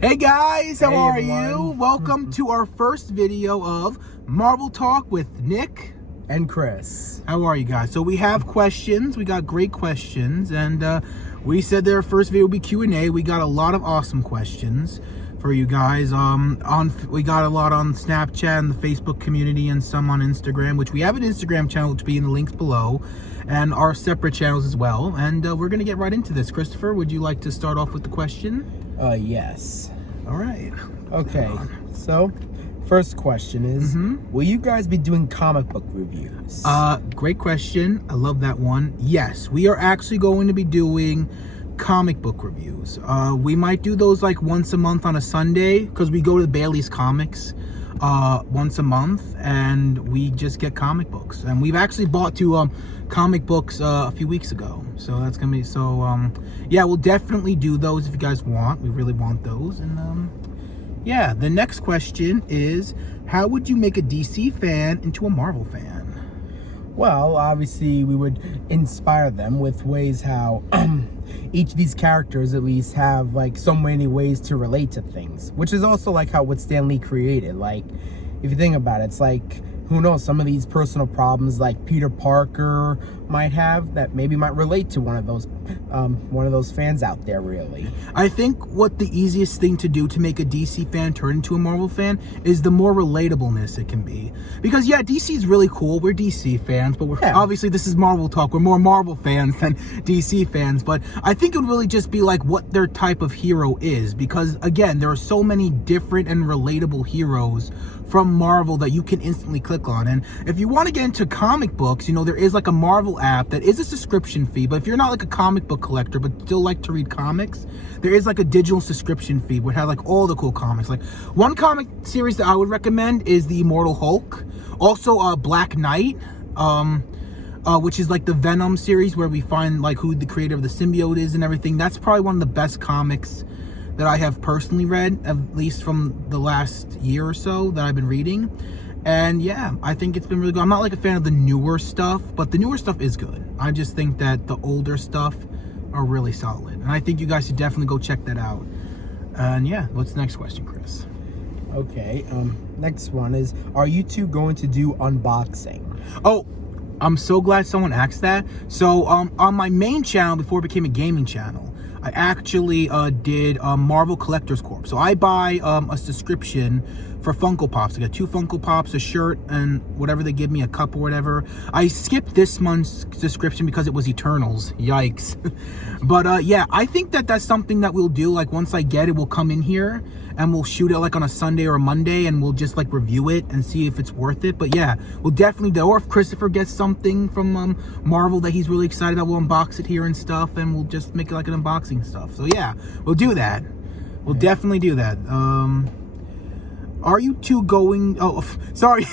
Hey guys, how are everyone. you? Welcome to our first video of Marvel Talk with Nick and Chris. How are you guys? So we have questions. We got great questions, and we said that our first video would be Q&A. We got a lot of awesome questions for you guys. We got a lot on Snapchat and the Facebook community, and some on Instagram, which we have an Instagram channel, which will be in the links below, and our separate channels as well. And we're gonna get right into this. Christopher, would you like to start off with the question? Yes. All right. Okay, so first question is, will you guys be doing comic book reviews? Great question. I love that one. Yes, we are actually going to be doing comic book reviews. We might do those like once a month on a Sunday, because we go to Bailey's Comics once a month, and we just get comic books. And we've actually bought two comic books a few weeks ago, so that's gonna be yeah, we'll definitely do those if you guys want. We really want those. And yeah, the next question is, how would you make a DC fan into a Marvel fan? Well, obviously we would inspire them with ways how each of these characters at least have like so many ways to relate to things, which is also like how what Stan Lee created. Like, if you think about it, it's like, who knows, some of these personal problems like Peter Parker might have that maybe might relate to one of those fans out there, really. I think what the easiest thing to do to make a DC fan turn into a Marvel fan is the more relatableness it can be. Because yeah, DC is really cool. We're DC fans, but obviously this is Marvel Talk. We're more Marvel fans than DC fans. But I think it would really just be like what their type of hero is. Because again, there are so many different and relatable heroes from Marvel that you can instantly click on. And if you want to get into comic books, you know, there is like a Marvel app that is a subscription fee. But if you're not like a comic book collector but still like to read comics, there is like a digital subscription fee which has like all the cool comics. Like one comic series that I would recommend is the Immortal Hulk. Also Black Knight, which is like the Venom series where we find like who the creator of the symbiote is and everything. That's probably one of the best comics that I have personally read, at least from the last year or so that I've been reading. And yeah, I think it's been really good. I'm not like a fan of the newer stuff, but the newer stuff is good. I just think that the older stuff are really solid. And I think you guys should definitely go check that out. And yeah, what's the next question, Chris? Okay, next one is, are you two going to do unboxing? Oh, I'm so glad someone asked that. So on my main channel, before it became a gaming channel, I actually did Marvel Collectors Corp. So I buy a subscription for Funko Pops. I got 2 Funko Pops, a shirt, and whatever they give me, a cup or whatever. I skipped this month's subscription because it was Eternals. Yikes. But yeah, I think that that's something that we'll do. Like once I get it, we'll come in here and we'll shoot it like on a Sunday or a Monday, and we'll just like review it and see if it's worth it. But yeah, we'll definitely do. Or if Christopher gets something from Marvel that he's really excited about, we'll unbox it here and stuff, and we'll just make it like an unboxing stuff. So yeah, we'll do that. We'll definitely do that. Are you two going? Oh, sorry,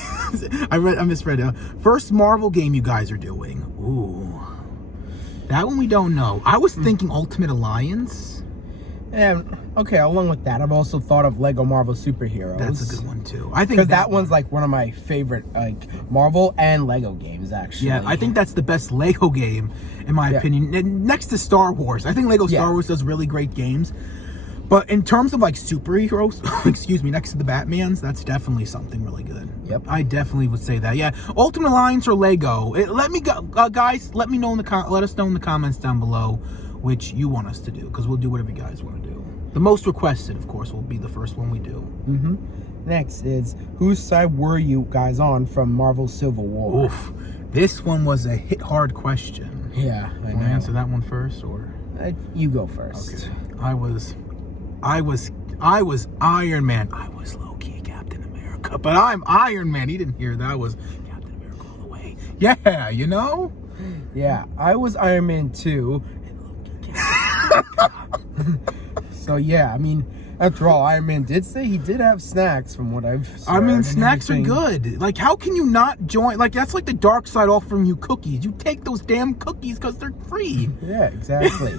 I misread. First Marvel game you guys are doing? Ooh, that one we don't know. I was thinking Ultimate Alliance. And okay, along with that, I've also thought of Lego Marvel Superheroes. That's a good one too. I think because that one's like one of my favorite like Marvel and Lego games, actually. Yeah, I think that's the best Lego game in my opinion, next to Star Wars. I think Lego Star Wars does really great games. But in terms of like superheroes, excuse me, next to the Batmans, that's definitely something really good. Yep, I definitely would say that. Yeah, Ultimate Alliance or Lego. Let me go, guys. Let me know let us know in the comments down below which you want us to do, because we'll do whatever you guys want to do. The most requested, of course, will be the first one we do. Next is, whose side were you guys on from Marvel Civil War? Oof, this one was a hit hard question. Yeah, I know. Want to answer that one first, or you go first? Okay, I was Iron Man. I was Loki, Captain America, but I'm Iron Man. He didn't hear that. I was Captain America all the way. Yeah, you know. Yeah, I was Iron Man too. So yeah, I mean, after all, Iron Man did say he did have snacks, from what I've heard. I mean, snacks are good. Like, how can you not join? Like, that's like the dark side offering you cookies. You take those damn cookies because they're free. Yeah, exactly.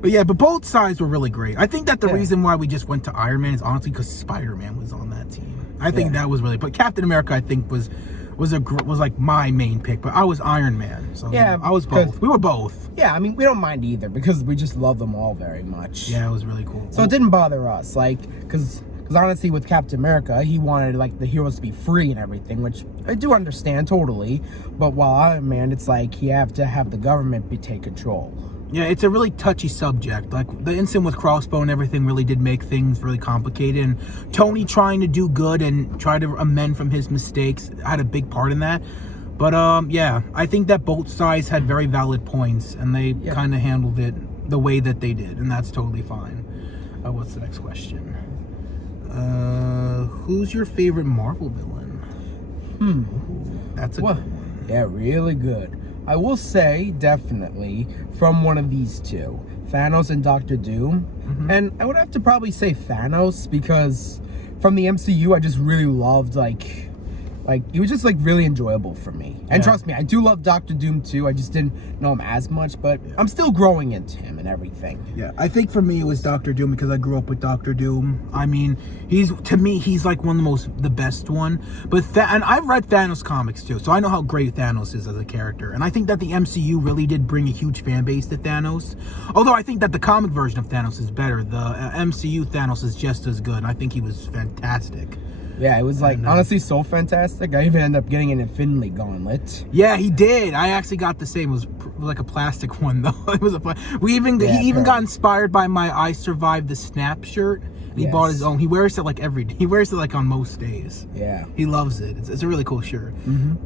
But yeah, but both sides were really great. I think that the reason why we just went to Iron Man is honestly because Spider-Man was on that team. I think that was really, but Captain America, I think, was was like my main pick, but I was Iron Man. So yeah, I was both. We were both. Yeah, I mean, we don't mind either because we just love them all very much. Yeah, it was really cool. So it didn't bother us, like, because honestly, with Captain America, he wanted like the heroes to be free and everything, which I do understand totally. But while Iron Man, it's like you have to have the government take control. Yeah, it's a really touchy subject. Like, the incident with Crossbow and everything really did make things really complicated. And Tony trying to do good and try to amend from his mistakes had a big part in that. But, yeah, I think that both sides had very valid points. And they kind of handled it the way that they did. And that's totally fine. What's the next question? Who's your favorite Marvel villain? That's a good one. Yeah, really good. I will say, definitely, from one of these two, Thanos and Doctor Doom. And I would have to probably say Thanos, because from the MCU, I just really loved, like he was just, like, really enjoyable for me. And trust me, I do love Doctor Doom, too. I just didn't know him as much, but I'm still growing into him and everything. Yeah, I think for me, it was Doctor Doom, because I grew up with Doctor Doom. I mean, to me, he's, like, one of the best one. But, and I've read Thanos comics, too, so I know how great Thanos is as a character. And I think that the MCU really did bring a huge fan base to Thanos. Although I think that the comic version of Thanos is better. The MCU Thanos is just as good. I think he was fantastic. Yeah, it was like honestly so fantastic. I even ended up getting an Infinity Gauntlet. Yeah, he did. I actually got the same. It was like a plastic one though. It was he even got inspired by my "I Survived the Snap" shirt. And he bought his own. He wears it like he wears it like on most days. Yeah, he loves it. It's a really cool shirt.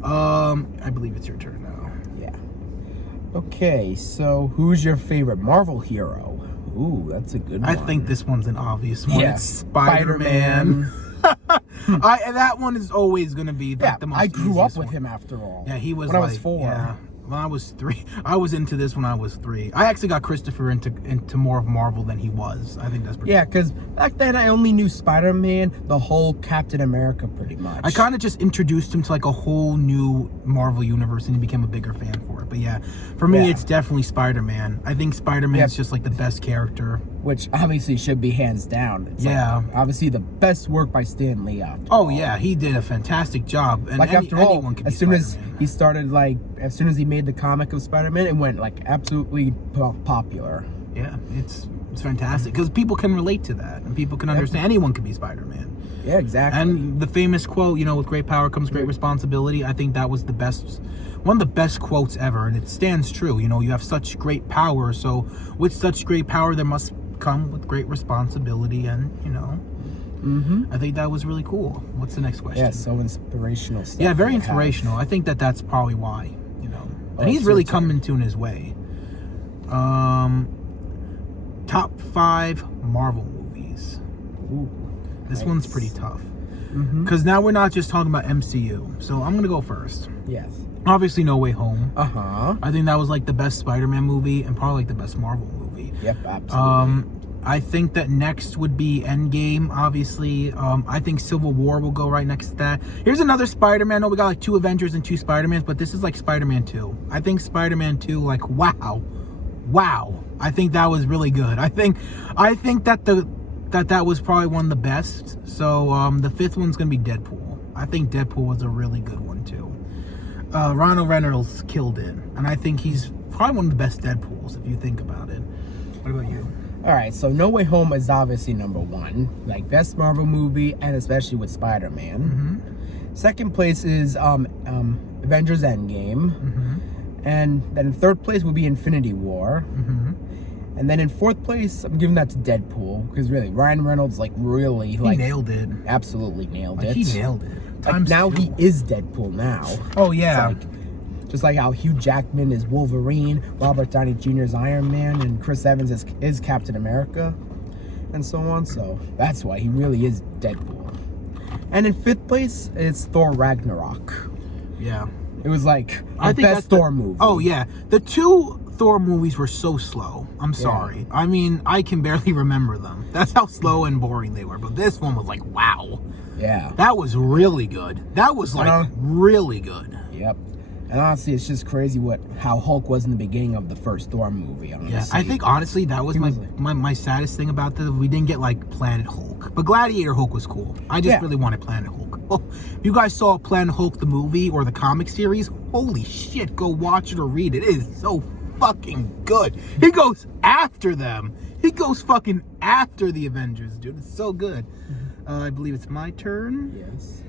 I believe it's your turn now. Yeah. Okay, so who's your favorite Marvel hero? Ooh, that's a good one. I think this one's an obvious one. Yeah. It's Spider-Man. That one is always going to be like the most I grew up with him after all. Yeah, he was when I was 4. Yeah, when I was 3. I was into this when I was 3. I actually got Christopher into more of Marvel than he was. I think that's pretty cool. Because back then I only knew Spider-Man, the whole Captain America pretty much. I kind of just introduced him to like a whole new Marvel universe and he became a bigger fan for it. But yeah, for me it's definitely Spider-Man. I think Spider-Man's just like the best character. Which obviously should be hands down. It's like, obviously the best work by Stan Lee. Yeah, he did a fantastic job. And like after all, as soon as he started, like as soon as he made the comic of Spider-Man, it went like absolutely popular. Yeah, it's fantastic because people can relate to that and people can understand. Anyone can be Spider-Man. Yeah, exactly. And the famous quote, with great power comes great responsibility. I think that was one of the best quotes ever, and it stands true. You have such great power, so with such great power, there must come with great responsibility, and I think that was really cool. What's the next question? Yeah, so inspirational stuff. Yeah, very inspirational. I think that's probably why, and he's really come into his way. Top 5 Marvel movies. Ooh, this one's pretty tough. Because now we're not just talking about MCU. So I'm going to go first. Yes. Obviously, No Way Home. I think that was like the best Spider-Man movie and probably like the best Marvel movie. Yep, absolutely. I think that next would be Endgame, obviously. I think Civil War will go right next to that. Here's another Spider-Man. We got like 2 Avengers and 2 Spider-Mans, but this is like Spider-Man 2. I think Spider-Man 2, like, wow. I think that was really good. I think that that was probably one of the best. So the 5th one's going to be Deadpool. I think Deadpool was a really good one, too. Ryan Reynolds killed it. And I think he's probably one of the best Deadpools, if you think about it. What about you? All right, so No Way Home is obviously number 1, like best Marvel movie, and especially with Spider-Man. Second place is Avengers Endgame, and then in 3rd place would be Infinity War, and then in 4th place I'm giving that to Deadpool because really Ryan Reynolds he nailed it. Absolutely nailed it. He nailed it. Now he is Deadpool now. Oh yeah. Just like how Hugh Jackman is Wolverine, Robert Downey Jr. is Iron Man, and Chris Evans is Captain America, and so on. So that's why he really is Deadpool. And in 5th place, it's Thor Ragnarok. Yeah. It was like the best Thor movie. Oh, yeah. The 2 Thor movies were so slow. I'm sorry. I mean, I can barely remember them. That's how slow and boring they were. But this one was like, wow. Yeah. That was really good. That was like really good. Yep. And honestly, it's just crazy how Hulk was in the beginning of the first Thor movie. I think honestly that was my saddest thing about this. We didn't get like Planet Hulk, but Gladiator Hulk was cool. I just really wanted Planet Hulk. Oh, if you guys saw Planet Hulk the movie or the comic series, holy shit, go watch it or read it. It is so fucking good. He goes after them. He goes fucking after the Avengers, dude. It's so good. I believe it's my turn. Yes.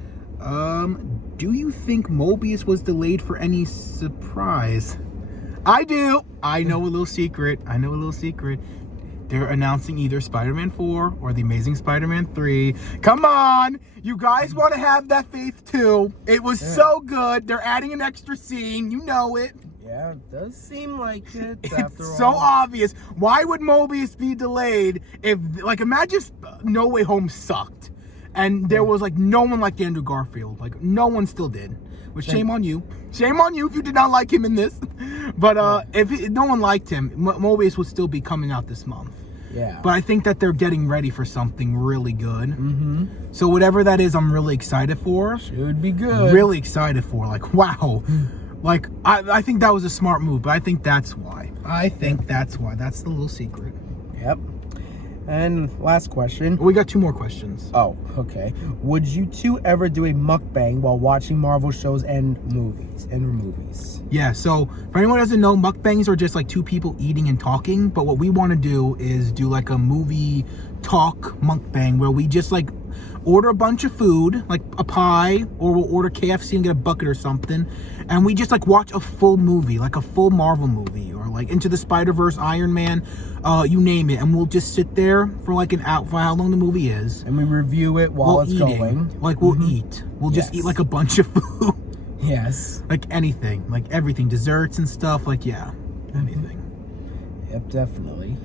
Do you think Mobius was delayed for any surprise? I do. I know a little secret. They're announcing either Spider-Man 4 or The Amazing Spider-Man 3. Come on! You guys want to have that faith too. It was so good. They're adding an extra scene. You know it. Yeah, it does seem like it after all. It's so obvious. Why would Mobius be delayed if, like, imagine if No Way Home sucked and there was, like, no one liked Andrew Garfield. Like, no one still did. Which, shame on you. Shame on you if you did not like him in this. But if no one liked him, Mobius would still be coming out this month. Yeah. But I think that they're getting ready for something really good. So whatever that is, I'm really excited for. Should be good. Really excited for. Like, wow. Like, I think that was a smart move, but I think that's why. That's the little secret. Yep. And last question. We got 2 more questions. Oh, okay. Would you two ever do a mukbang while watching Marvel shows and movies? Yeah, so for anyone who doesn't know, mukbangs are just like 2 people eating and talking, but what we want to do is do like a movie talk mukbang where we just like order a bunch of food, like a pie, or we'll order KFC and get a bucket or something, and we just like watch a full movie, like a full Marvel movie, or like Into the Spider-Verse, Iron Man, you name it, and we'll just sit there for like an hour, for how long the movie is, and we review it while it's going. Like we'll eat. We'll just eat like a bunch of food. Yes. Like anything, like everything, desserts and stuff. Like anything. Yep, definitely.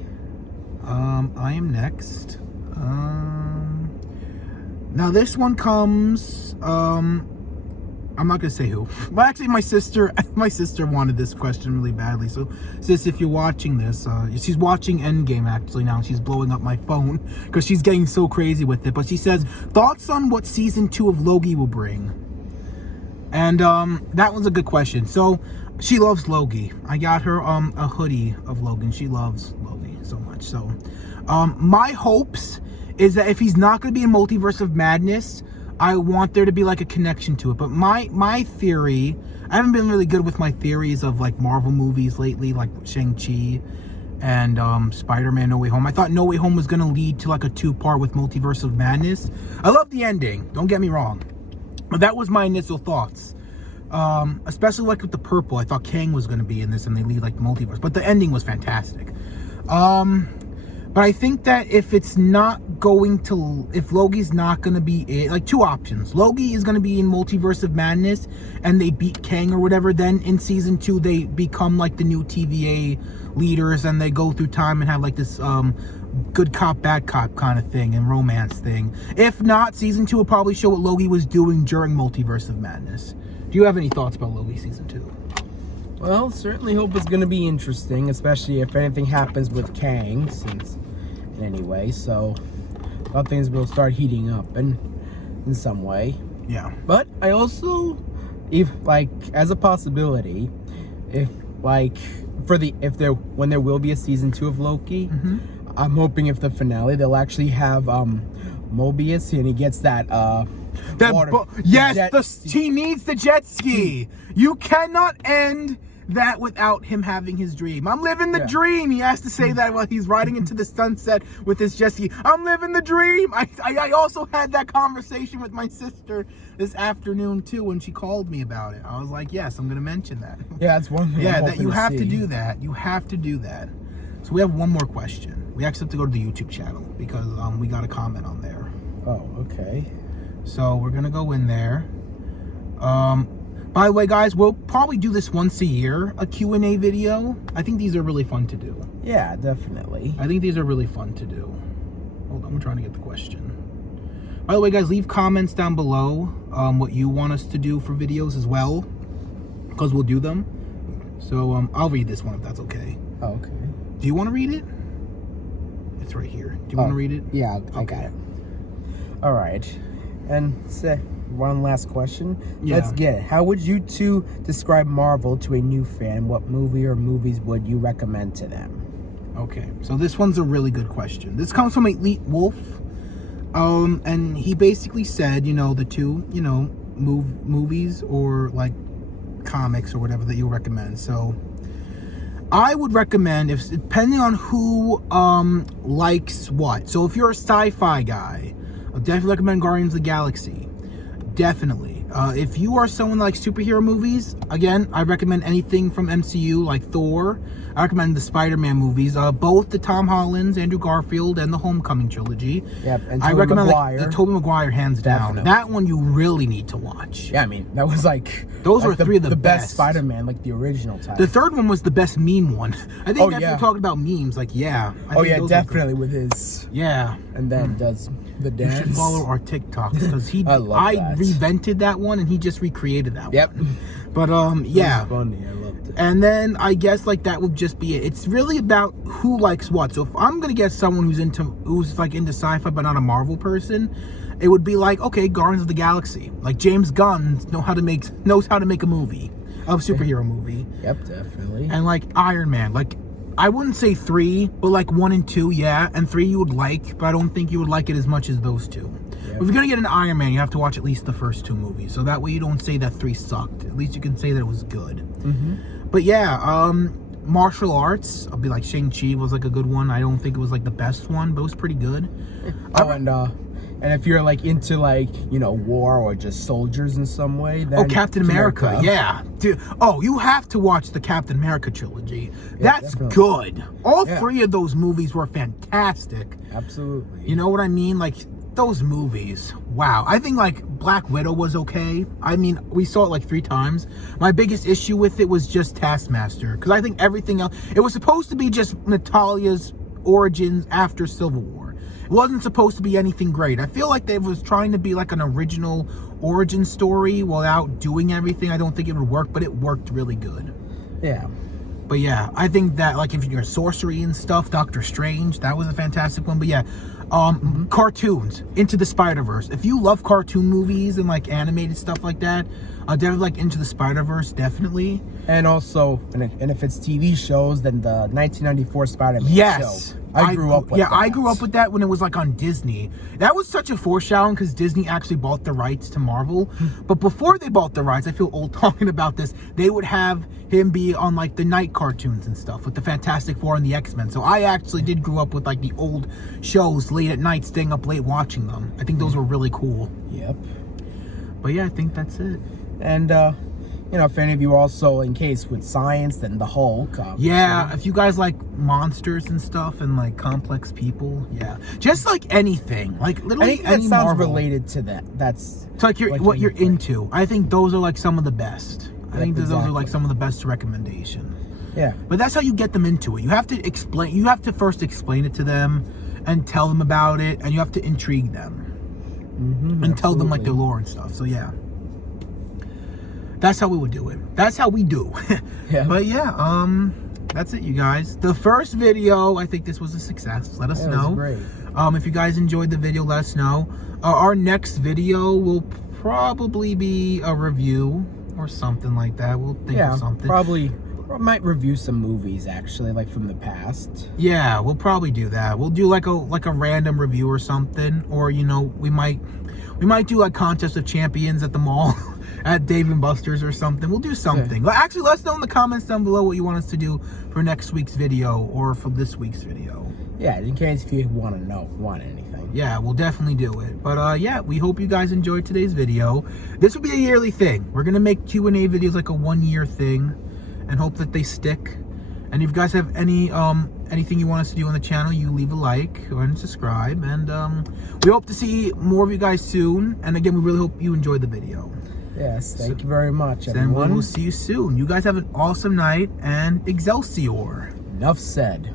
I am next. Now this one comes. I'm not gonna say who, but actually my sister wanted this question really badly. So sis, if you're watching this, she's watching Endgame actually now. She's blowing up my phone because she's getting so crazy with it. But she says, thoughts on what season 2 of Loki will bring? And that was a good question. So she loves Loki. I got her a hoodie of Logan. She loves Loki so much. So my hopes is that if he's not going to be in Multiverse of Madness, I want there to be like a connection to it. But my theory, I haven't been really good with my theories of like Marvel movies lately, like Shang-Chi and Spider-Man No Way Home. I thought No Way Home was going to lead to like a 2-part with Multiverse of Madness. I love the ending, don't get me wrong, but that was my initial thoughts. Especially like with the purple, I thought Kang was going to be in this and they lead like the multiverse, but the ending was fantastic. But I think that if Loki's not going to be it, like 2 options. Loki is going to be in Multiverse of Madness and they beat Kang or whatever. Then in season 2, they become like the new TVA leaders and they go through time and have like this good cop, bad cop kind of thing and romance thing. If not, season 2 will probably show what Loki was doing during Multiverse of Madness. Do you have any thoughts about Loki season 2? Well, certainly hope it's going to be interesting, especially if anything happens with Kang, since anyway, so things will start heating up in some way. Yeah. But I also, as a possibility, when there will be a season 2 of Loki, I'm hoping if the finale they'll actually have Mobius and he gets that he needs the jet ski. You cannot end that without him having his dream. I'm living the dream. He has to say that while he's riding into the sunset with his jet ski. I'm living the dream. I also had that conversation with my sister this afternoon too when she called me about it. I was like, yes, I'm going to mention that. Yeah, that's one thing. Yeah, that you have to do that. You have to do that. So we have one more question. We actually have to go to the YouTube channel because we got a comment on there. Oh, okay. So we're going to go in there. By the way, guys, we'll probably do this once a year, a Q&A video. I think these are really fun to do. Yeah, definitely. I think these are really fun to do. Hold on, we're trying to get the question. By the way, guys, leave comments down below what you want us to do for videos as well, because we'll do them. So I'll read this one if that's okay. Oh, okay. Do you want to read it? It's right here. Do you want to read it? Yeah, I got it. All right. And one last question. Yeah. Let's get it. How would you two describe Marvel to a new fan? What movie or movies would you recommend to them? Okay, so this one's a really good question. This comes from Elite Wolf, and he basically said, the two, movies or like comics or whatever that you recommend. So I would recommend, depending on who likes what. So if you're a sci-fi guy, I'll definitely recommend Guardians of the Galaxy. Definitely. If you are someone that likes superhero movies, again, I recommend anything from MCU, like Thor. I recommend the Spider-Man movies, both the Tom Holland's, Andrew Garfield, and the Homecoming trilogy. Yep, and I recommend the Tobey Maguire, hands down. Definitely. That one you really need to watch. Yeah, I mean, that was like... Those were three of the best. Spider-Man, like the original type. The third one was the best meme one. I think after talking about memes, definitely with his... Yeah. And then does the dance. You should follow our TikToks, because I revented that one, and he just recreated that one. Yep. But, yeah. It was funny. I loved it. And then I guess like that would just be it. It's really about who likes what. So if I'm gonna get someone who's into sci-fi but not a Marvel person, it would be like, okay, Guardians of the Galaxy. Like James Gunn knows how to make a movie, a superhero movie. Yep, definitely. And like Iron Man, like I wouldn't say 3, but like 1 and 2, yeah. And 3 you would like, but I don't think you would like it as much as those two. Yep. If you're gonna get an Iron Man, you have to watch at least the first 2 movies, so that way you don't say that 3 sucked. At least you can say that it was good. Mm-hmm. But yeah, martial arts, I'll be like Shang-Chi was like a good one. I don't think it was like the best one, but it was pretty good. Oh, and if you're like into like, war or just soldiers in some way, then Captain America. Yeah. Dude, you have to watch the Captain America trilogy. Yeah, that's definitely. good. All 3 of those movies were fantastic. Absolutely. You know what I mean? Like those movies, wow. I think like Black Widow was okay. I mean, we saw it like 3 times. My biggest issue with it was just Taskmaster, because I think everything else, it was supposed to be just Natalia's origins after Civil War. It wasn't supposed to be anything great. I feel like they was trying to be like an original origin story without doing everything. I don't think it would work, but it worked really good. Yeah. But yeah, I think that like if you're sorcery and stuff, Doctor Strange, that was a fantastic one. But yeah, cartoons, Into the Spider-Verse. If you love cartoon movies and like animated stuff like that, definitely like Into the Spider-Verse, definitely. And also, and if it's TV shows, then the 1994 Spider-Man show. I grew up with that. Yeah, I grew up with that when it was like on Disney. That was such a foreshadowing because Disney actually bought the rights to Marvel. But before they bought the rights, I feel old talking about this, they would have him be on like the night cartoons and stuff with the Fantastic Four and the X-Men. So I actually did grow up with like the old shows late at night, staying up late watching them. I think those were really cool. Yep. But yeah, I think that's it. And if any of you are also in case with science, then the Hulk. Yeah, if you guys like monsters and stuff and like complex people, yeah, just like anything, like literally anything any that sounds Marvel related to that. That's it's like what you're into. I think those are like some of the best. I think those are like some of the best recommendation. Yeah, but that's how you get them into it. You have to explain. You have to first explain it to them and tell them about it, and you have to intrigue them and tell them like the lore and stuff. So yeah. That's how we would do it. That's how we do. Yeah. But yeah, that's it, you guys. The first video, I think this was a success. Let us know. It was great. If you guys enjoyed the video, let us know. Our next video will probably be a review or something like that. We'll think of something. Probably. We might review some movies actually, like from the past. Yeah, we'll probably do that. We'll do like a random review or something, or we might do like Contest of Champions at the mall. At Dave & Buster's or something. We'll do something. Yeah. Actually, let us know in the comments down below what you want us to do for next week's video or for this week's video. Yeah, in case if you want anything. Yeah, we'll definitely do it. But yeah, we hope you guys enjoyed today's video. This will be a yearly thing. We're going to make Q&A videos like a 1-year thing and hope that they stick. And if you guys have anything you want us to do on the channel, you leave a like and subscribe. And we hope to see more of you guys soon. And again, we really hope you enjoyed the video. Yes, thank you very much, everyone. Then we'll see you soon. You guys have an awesome night, and Excelsior. Enough said.